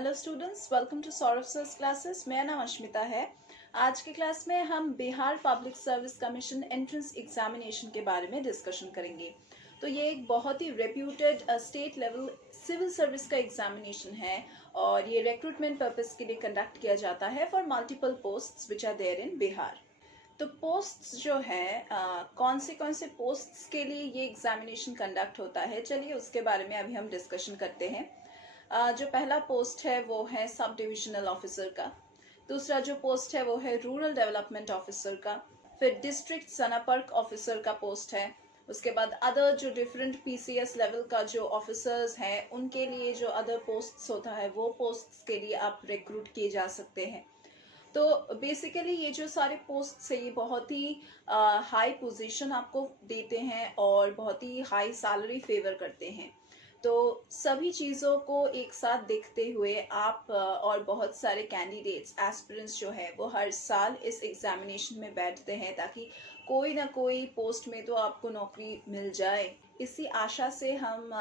Hello students, welcome to Saurabh sir's classes. मेरा नाम अश्मिता है। आज की क्लास में हम Bihar public service commission entrance examination के बारे में डिस्कशन करेंगे। तो ये एक बहुत ही reputed state level civil service का एग्जामिनेशन है और ये रिक्रूटमेंट पर्पस के लिए कंडक्ट किया जाता है for multiple posts which are there in Bihar. तो पोस्ट्स जो है कौन से पोस्ट्स के लिए ये एग्जामिनेशन कंडक्ट होता है, चलिए उसके बारे में अभी हम डिस्कशन करते हैं। जो पहला पोस्ट है वो है सब डिविजनल ऑफिसर का। दूसरा जो पोस्ट है वो है रूरल डेवलपमेंट ऑफिसर का। फिर डिस्ट्रिक्ट सनापर्क ऑफिसर का पोस्ट है। उसके बाद अदर जो डिफरेंट पीसीएस लेवल का जो ऑफिसर्स हैं उनके लिए जो अदर पोस्ट्स होता है वो पोस्ट्स के लिए आप रिक्रूट किए जा सकते हैं। तो बेसिकली ये जो सारे पोस्ट है ये बहुत ही हाई पोजीशन आपको देते हैं और बहुत ही हाई सैलरी फेवर करते हैं। तो सभी चीज़ों को एक साथ देखते हुए आप और बहुत सारे कैंडिडेट्स एस्पिरेंट्स जो है वो हर साल इस एग्जामिनेशन में बैठते हैं ताकि कोई ना कोई पोस्ट में तो आपको नौकरी मिल जाए। इसी आशा से हम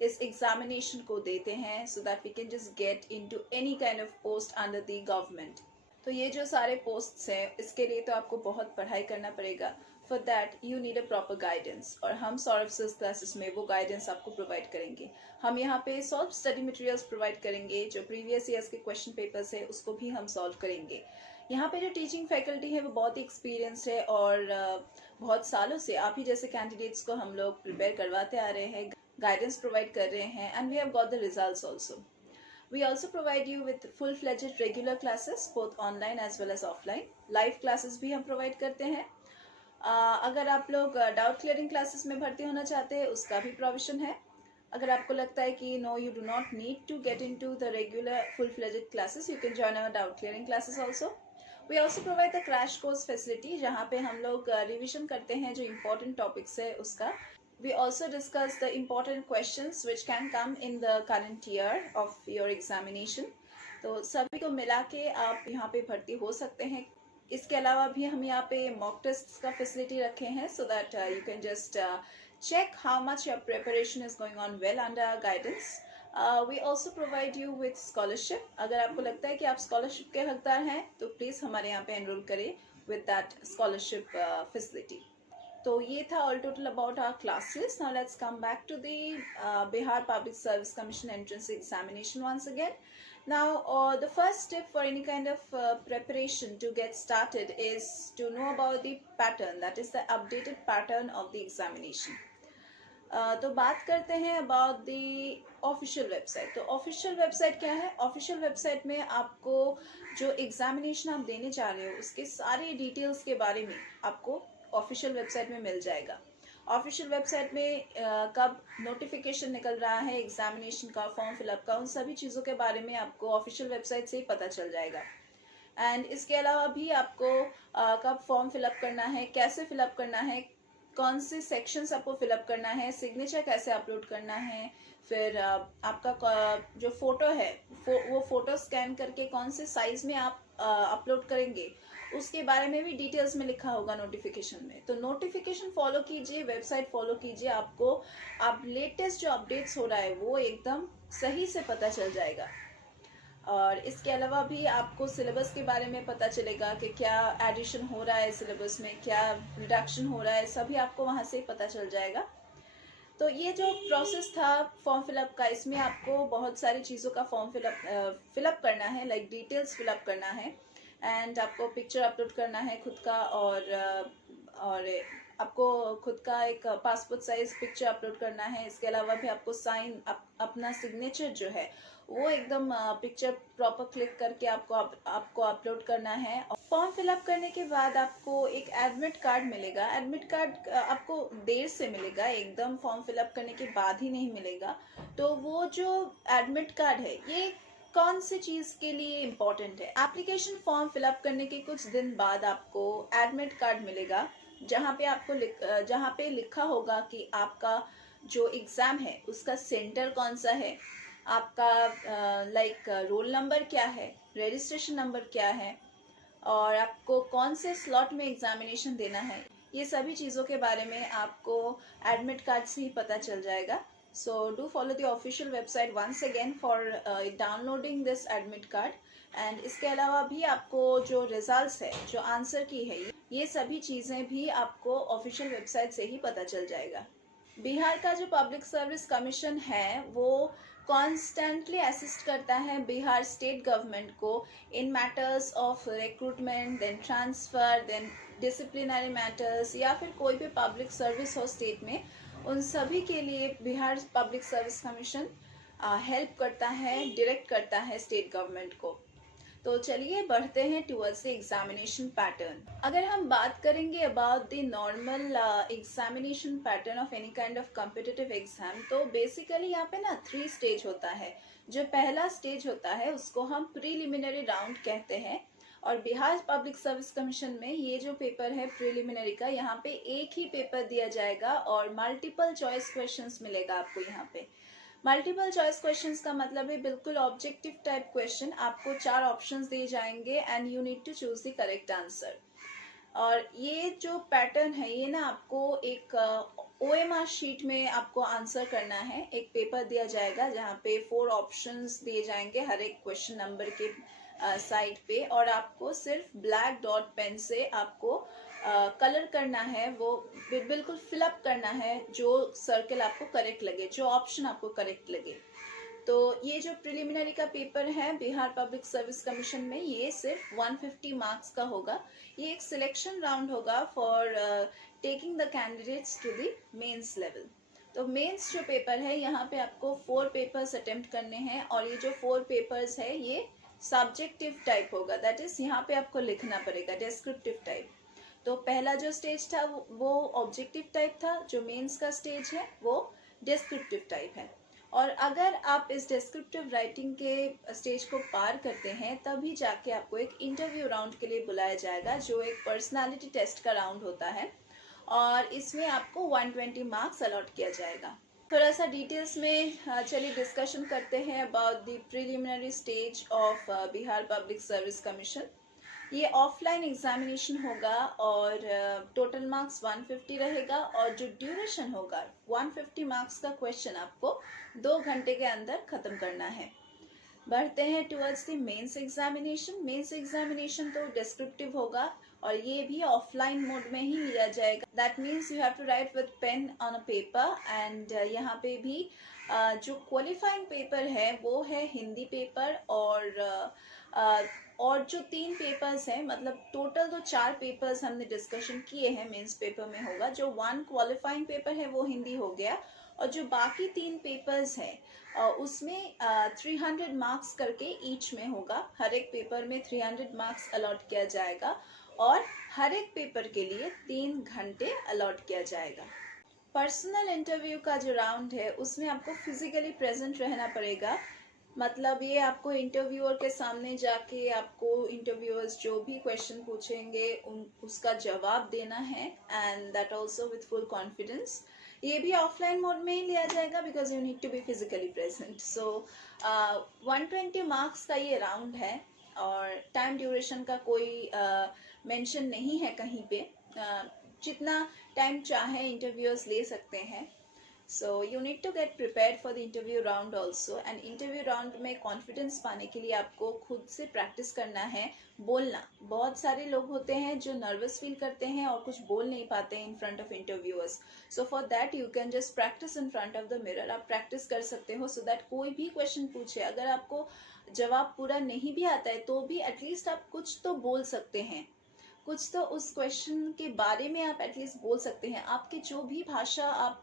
इस एग्जामिनेशन को देते हैं so that we can just get into any kind of post under the government. तो ये जो सारे पोस्ट्स हैं इसके लिए तो आपको बहुत पढ़ाई करना पड़ेगा। For that you need a proper guidance और हम सौरभ सर्स क्लासेस में वो गाइडेंस आपको प्रोवाइड करेंगे। हम यहाँ पे सॉल्व स्टडी मटेरियल्स प्रोवाइड करेंगे, जो प्रीवियस ईयर्स के क्वेश्चन पेपर्स है उसको भी हम सॉल्व करेंगे। यहाँ पे जो टीचिंग फैकल्टी है वो बहुत ही एक्सपीरियंस है और बहुत सालों से आप ही जैसे कैंडिडेट्स को हम लोग प्रिपेयर करवाते आ रहे हैं, गाइडेंस प्रोवाइड कर रहे हैं and we have got the results also. We also provide you with full-fledged regular classes, both online as well as offline. Live classes भी हम provide करते हैं। अगर आप लोग डाउट क्लियरिंग क्लासेस में भर्ती होना चाहते हैं उसका भी प्रोविजन है। अगर आपको लगता है कि no you do not need to get into the regular full fledged classes, you can join our doubt clearing classes also. We also provide the crash course facility, जहाँ पे हम लोग रिविजन करते हैं जो इम्पोर्टेंट टॉपिक्स है उसका। We also discuss the important questions which can come in the current year of your examination. तो सभी को मिला के आप यहाँ पे भर्ती हो सकते हैं। इसके अलावा भी हम यहाँ पे मॉक टेस्ट का फैसिलिटी रखे हैं so that you can just check how much your preparation is going on well under our guidance. We also provide you with scholarship. अगर आपको लगता है कि आप scholarship के हकदार हैं तो प्लीज़ हमारे यहाँ पे एनरोल करें with that scholarship facility. तो ये था all total about our classes. Now let's come back to the Bihar public service commission entrance examination once again. Now the first step for any kind of preparation to get started is to know about the pattern, that is the updated pattern of the examination. तो बात करते हैं about the official website. तो official website क्या है? Official website में आपको जो एग्जामिनेशन आप देने जा रहे हो उसके सारे डिटेल्स के बारे में आपको ऑफिशियल वेबसाइट में मिल जाएगा। ऑफिशियल वेबसाइट में कब नोटिफिकेशन निकल रहा है एग्जामिनेशन का, फॉर्म फिलअप का, उन सभी चीज़ों के बारे में आपको ऑफिशियल वेबसाइट से ही पता चल जाएगा। एंड इसके अलावा भी आपको कब फॉर्म फिलअप करना है, कैसे फिलअप करना है, कौन से सेक्शंस आपको फिलअप करना है, सिग्नेचर कैसे अपलोड करना है, फिर आपका जो फोटो है वो फोटो स्कैन करके कौन से साइज में आप अपलोड करेंगे उसके बारे में भी डिटेल्स में लिखा होगा नोटिफिकेशन में। तो नोटिफिकेशन फॉलो कीजिए, वेबसाइट फॉलो कीजिए, आपको अब लेटेस्ट जो अपडेट्स हो रहा है वो एकदम सही से पता चल जाएगा। और इसके अलावा भी आपको सिलेबस के बारे में पता चलेगा कि क्या एडिशन हो रहा है सिलेबस में, क्या रिडक्शन हो रहा है, सभी आपको वहाँ से पता चल जाएगा। तो ये जो प्रोसेस था फॉर्म फिलअप का, इसमें आपको बहुत सारी चीज़ों का फॉर्म फिलअप करना है, लाइक डिटेल्स फिलअप करना है एंड आपको पिक्चर अपलोड करना है खुद का और आपको खुद का एक पासपोर्ट साइज पिक्चर अपलोड करना है। इसके अलावा भी आपको साइन अपना सिग्नेचर जो है वो एकदम पिक्चर प्रॉपर क्लिक करके आपको अपलोड करना है। फॉर्म फिलअप करने के बाद आपको एक एडमिट कार्ड मिलेगा। एडमिट कार्ड आपको देर से मिलेगा, एकदम फॉर्म फिलअप करने के बाद ही नहीं मिलेगा। तो वो जो एडमिट कार्ड है ये कौन सी चीज़ के लिए इम्पोर्टेंट है? एप्लीकेशन फॉर्म फिलअप करने के कुछ दिन बाद आपको एडमिट कार्ड मिलेगा जहाँ पे लिखा होगा कि आपका जो एग्ज़ाम है उसका सेंटर कौन सा है, आपका लाइक रोल नंबर क्या है, रजिस्ट्रेशन नंबर क्या है और आपको कौन से स्लॉट में एग्जामिनेशन देना है। ये सभी चीज़ों के बारे में आपको एडमिट कार्ड से ही पता चल जाएगा। So do follow the official website once again for downloading this admit card. And इसके अलावा भी आपको जो रिजल्ट्स है, जो आंसर की है, ये सभी चीज़ें भी आपको ऑफिशियल वेबसाइट से ही पता चल जाएगा। बिहार का जो पब्लिक सर्विस कमीशन है वो कॉन्स्टेंटली असिस्ट करता है बिहार स्टेट गवर्नमेंट को in matters of recruitment, then transfer, then disciplinary matters, या फिर कोई भी पब्लिक सर्विस हो स्टेट में, उन सभी के लिए Bihar public service commission help करता है, डायरेक्ट करता है स्टेट गवर्नमेंट को। तो चलिए बढ़ते हैं टुवर्ड्स द एग्जामिनेशन पैटर्न। अगर हम बात करेंगे about the normal examination pattern of any kind of competitive exam, तो बेसिकली यहाँ पे ना 3 स्टेज होता है। जो पहला स्टेज होता है उसको हम प्रीलिमिनरी राउंड कहते हैं, और बिहार पब्लिक सर्विस कमीशन में ये जो पेपर है प्रीलिमिनरी का, यहाँ पे एक ही पेपर दिया जाएगा और मल्टीपल चॉइस क्वेश्चंस मिलेगा आपको। यहाँ पे मल्टीपल चॉइस क्वेश्चंस का मतलब है बिल्कुल ऑब्जेक्टिव टाइप क्वेश्चन। आपको 4 ऑप्शंस दिए जाएंगे and you need to choose the correct answer. और ये जो पैटर्न है ये ना आपको एक OMR शीट में आपको आंसर करना है। एक पेपर दिया जाएगा जहाँ पे 4 ऑप्शंस दिए जाएंगे हर एक क्वेश्चन नंबर के साइड पे, और आपको सिर्फ ब्लैक डॉट पेन से आपको कलर करना है, वो बिल्कुल फिलअप करना है जो सर्कल आपको करेक्ट लगे, जो ऑप्शन आपको करेक्ट लगे। तो ये जो प्रिलिमिनरी का पेपर है बिहार पब्लिक सर्विस कमीशन में, ये सिर्फ 150 मार्क्स का होगा। ये एक सिलेक्शन राउंड होगा for taking the candidates to the mains level. तो मेंस जो पेपर है यहाँ पे आपको 4 पेपर्स अटेम्प्ट करने हैं, और ये जो 4 पेपर्स है ये सब्जेक्टिव टाइप होगा, दैट इज यहाँ पे आपको लिखना पड़ेगा डिस्क्रिप्टिव टाइप। तो पहला जो स्टेज था वो ऑब्जेक्टिव टाइप था, जो मेंस का स्टेज है वो डिस्क्रिप्टिव टाइप है। और अगर आप इस डिस्क्रिप्टिव राइटिंग के स्टेज को पार करते हैं तभी जाके आपको एक इंटरव्यू राउंड के लिए बुलाया जाएगा, जो एक पर्सनालिटी टेस्ट का राउंड होता है, और इसमें आपको 120 मार्क्स अलॉट किया जाएगा। थोड़ा सा डिटेल्स में चलिए डिस्कशन करते हैं about the preliminary stage of Bihar public service commission. ये ऑफलाइन एग्जामिनेशन होगा और टोटल मार्क्स 150 रहेगा, और जो ड्यूरेशन होगा 150 मार्क्स का क्वेश्चन आपको 2 घंटे के अंदर खत्म करना है। बढ़ते हैं towards the mains examination. Mains examination तो डिस्क्रिप्टिव होगा और ये भी ऑफलाइन मोड में ही लिया जाएगा। That means you have to write with pen on a paper, and यहाँ पे भी जो क्वालिफाइंग पेपर है वो है हिंदी पेपर, और जो 3 पेपर्स हैं, मतलब टोटल तो 4 पेपर्स हमने डिस्कशन किए हैं मेंस पेपर में होगा। जो 1 क्वालिफाइंग पेपर है वो हिंदी हो गया, और जो बाकी 3 पेपर्स हैं उसमें 300 मार्क्स करके ईच में होगा। हर एक पेपर में 300 मार्क्स अलॉट किया जाएगा, और हर एक पेपर के लिए 3 घंटे अलॉट किया जाएगा। पर्सनल इंटरव्यू का जो राउंड है उसमें आपको फिजिकली प्रेजेंट रहना पड़ेगा। मतलब ये आपको इंटरव्यूअर के सामने जाके आपको इंटरव्यूअर्स जो भी क्वेश्चन पूछेंगे उसका जवाब देना है, and that also with full confidence. ये भी ऑफलाइन मोड में ही लिया जाएगा because you need to be physically present. So 120 marks का ये राउंड है, और टाइम ड्यूरेशन का कोई मेंशन नहीं है कहीं पे। जितना टाइम चाहे इंटरव्यूअर्स ले सकते हैं। So you need to get prepared for the interview round also, and interview round में कॉन्फिडेंस पाने के लिए आपको खुद से प्रैक्टिस करना है बोलना। बहुत सारे लोग होते हैं जो नर्वस फील करते हैं और कुछ बोल नहीं पाते हैं in front of interviewers. So for that you can just practice in front of the mirror. आप प्रैक्टिस कर सकते हो सो दैट कोई भी क्वेश्चन पूछे, अगर आपको जवाब पूरा नहीं भी आता है तो भी एटलीस्ट आप कुछ तो बोल सकते हैं, कुछ तो उस क्वेश्चन के बारे में आप एटलीस्ट बोल सकते हैं। आपकी जो भी भाषा आप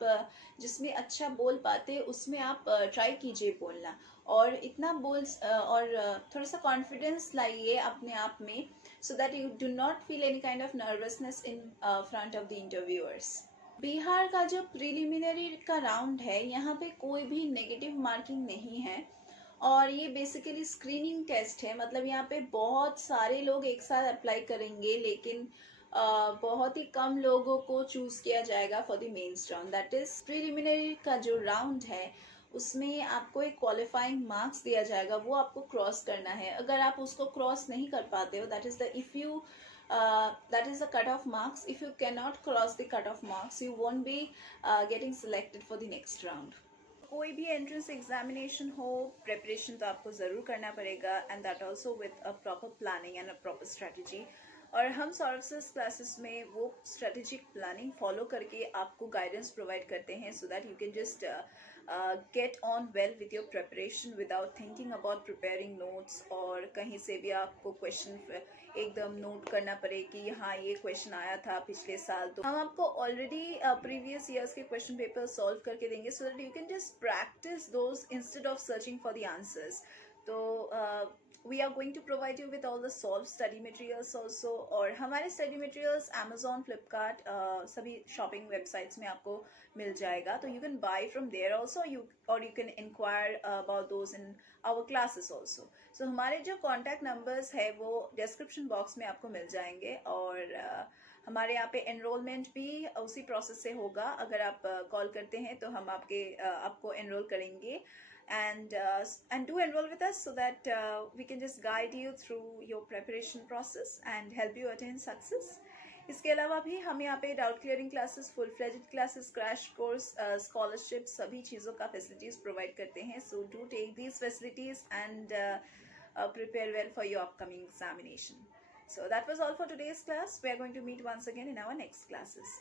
जिसमें अच्छा बोल पाते उसमें आप ट्राई कीजिए बोलना, और इतना बोल और थोड़ा सा कॉन्फिडेंस लाइए अपने आप में, so that you do not feel any kind of nervousness in front of the interviewers. Bihar का जो प्रिलिमिनरी का राउंड है यहाँ पे कोई भी नेगेटिव मार्किंग नहीं है, और ये बेसिकली स्क्रीनिंग टेस्ट है। मतलब यहाँ पे बहुत सारे लोग एक साथ अप्लाई करेंगे, लेकिन बहुत ही कम लोगों को चूज किया जाएगा for the mains round. That is preliminary का जो राउंड है उसमें आपको एक क्वालिफाइंग मार्क्स दिया जाएगा, वो आपको क्रॉस करना है। अगर आप उसको क्रॉस नहीं कर पाते हो, that is the cut off marks. If you can not cross the cut off marks, you won't be getting selected for the next round. कोई भी एंट्रेंस एग्जामिनेशन हो, प्रिपरेशन तो आपको ज़रूर करना पड़ेगा, and that also with a proper planning and a proper strategy. और हम सौरभ क्लासेस में वो स्ट्रेटेजिक प्लानिंग फॉलो करके आपको गाइडेंस प्रोवाइड करते हैं so that you can just get on well with your preparation without thinking about preparing notes, और कहीं से भी आपको क्वेश्चन एकदम नोट करना पड़े कि हाँ ये क्वेश्चन आया था पिछले साल। तो हम आपको ऑलरेडी प्रीवियस ईयर्स के क्वेश्चन पेपर सॉल्व करके देंगे so that you can just practice those instead of searching for the answers. तो we are going to provide you with all the solved study materials also, और हमारे study materials Amazon, Flipkart सभी shopping websites में आपको मिल जाएगा, तो you can buy from there also, you can inquire about those in our classes also. So हमारे जो contact numbers है वो description box में आपको मिल जाएंगे, और हमारे यहाँ पे एनरोलमेंट भी उसी प्रोसेस से होगा। अगर आप कॉल करते हैं तो हम आपको एनरोल करेंगे, and do enroll with us so that we can just guide you through your preparation process and help you attain success. इसके अलावा भी हम यहाँ पे doubt clearing classes, full fledged classes, crash course, scholarship, सभी चीज़ों का फैसिलिटीज़ प्रोवाइड करते हैं। So do take these facilities and prepare well for your upcoming examination. So that was all for today's class. We are going to meet once again in our next classes.